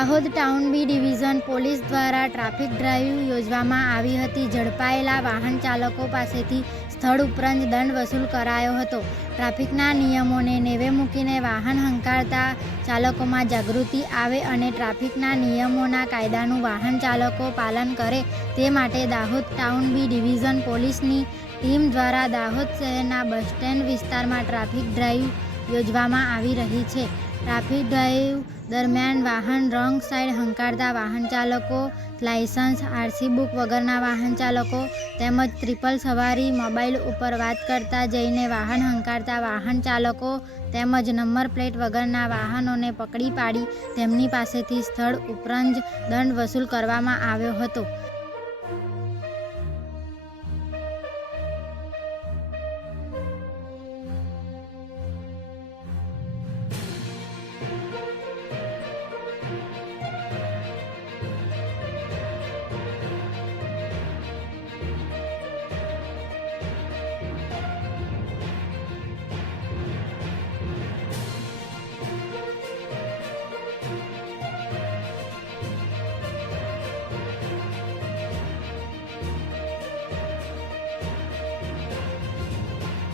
Dahod town B division police દ્વારા traffic drive યોજવામાં આવી હતી. ઝડપાયેલા વાહન ચાલકો પાસેથી સ્થળ ઉપરાંત દંડ વસૂલ કરાયો હતો. ટ્રાફિકના નિયમોને નેવે મૂકીને વાહન હંકારતા ચાલકોમાં જાગૃતિ આવે અને ટ્રાફિકના નિયમોના કાયદાનું વાહન ચાલકો પાલન કરે તે માટે દાહોદ ટાઉન બી ડિવિઝન પોલીસની ટીમ દ્વારા દાહોદ શહેરના બસ સ્ટેન્ડ વિસ્તારમાં ટ્રાફિક ડ્રાઈવ યોજવામાં આવી રહી છે. ટ્રાફિક ડ્રાઈવ દરમિયાન વાહન રોંગ સાઈડ હંકારતા વાહન ચાલકો, લાયસન્સ, આરસી બુક વગરના વાહન ચાલકો તેમજ ટ્રિપલ સવારી મોબાઈલ ઉપર વાત કરતા જઈને વાહન હંકારતા વાહન ચાલકો તેમજ નંબર પ્લેટ વગરના વાહનોને પકડી પાડી તેમની પાસેથી સ્થળ ઉપરાંત દંડ વસૂલ કરવામાં આવ્યો હતો.